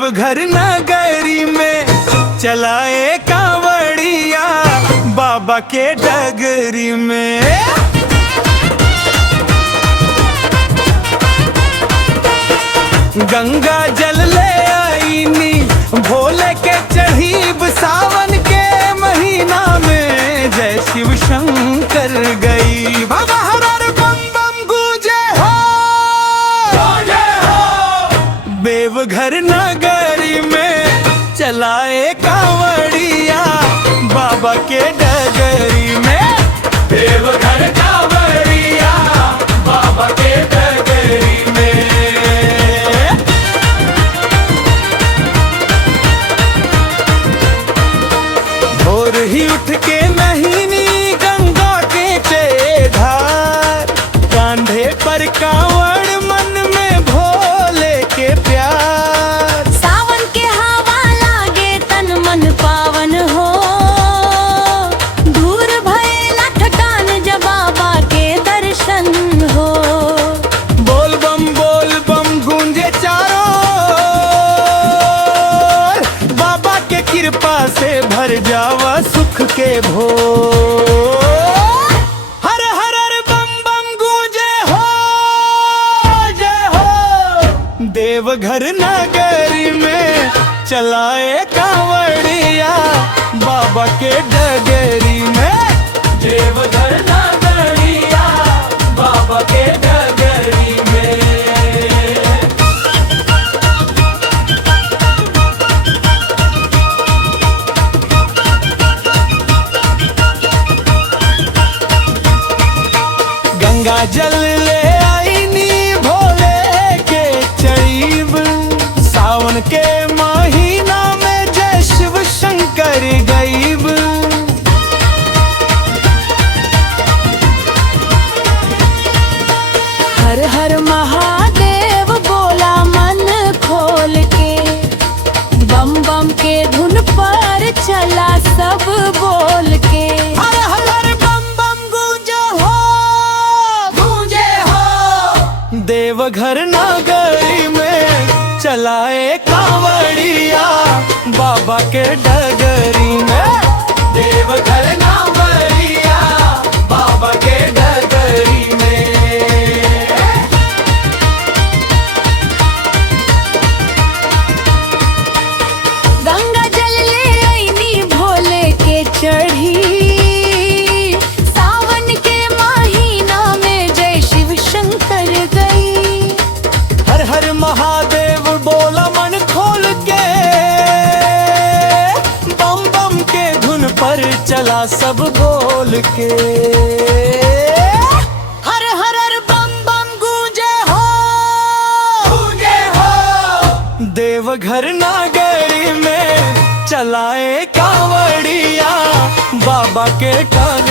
देवघर नगरी में चलाए कांवड़िया बाबा के डगरी में। गंगा जल ले आईनी भोले के चढ़ीब सावन के महीना में जय शिव शंकर गई। बाबा हर हर बम बम गूंजे हो देवघर नगरी में चलाए कांवड़िया बाबा के डगरी में। देवघर कांवड़िया बाबा के डगरी में। भोर ही उठ के नहीनी गंगा के धार कांधे पर कांवड़ मन में भोले के प्यार। सावन के हवा लागे तन मन पावन हो दूर भयला ठकान जब बाबा के दर्शन हो। बोल बम गूंजे चारों ओर, बाबा के कृपा से भर जावा सुख के भोर। हर हर हर बम बम गूंजे हो जय हो देवघर नगरी में चलाए कांवड़िया बाबा के डगरी में। देवघर नगरिया बाबा के डगरी में। गंगा जल ले आईनी भोले के चढ़ीब सावन के महीना में जय शिव शंकर गईब। हर हर महादेव बोला मन खोल के बम बम के धुन पर चला सब बोल के। हर हर हर बम बम गूंजे हो देवघर नगरी में चलाए कांवड़िया बाबा के डगरी में। देवघर नगरिया बाबा के डगरी में। गंगा जल ले आईनी भोले के चढ़ी सावन के महीना में जय शिव शंकर गई। हर हर महादेव बोला मन खोल के बम बम के धुन पर चला सब बोल के। हर हर हर बम बम गूंजे हो देवघर नगरी में चलाए कांवड़िया बाबा के डगरी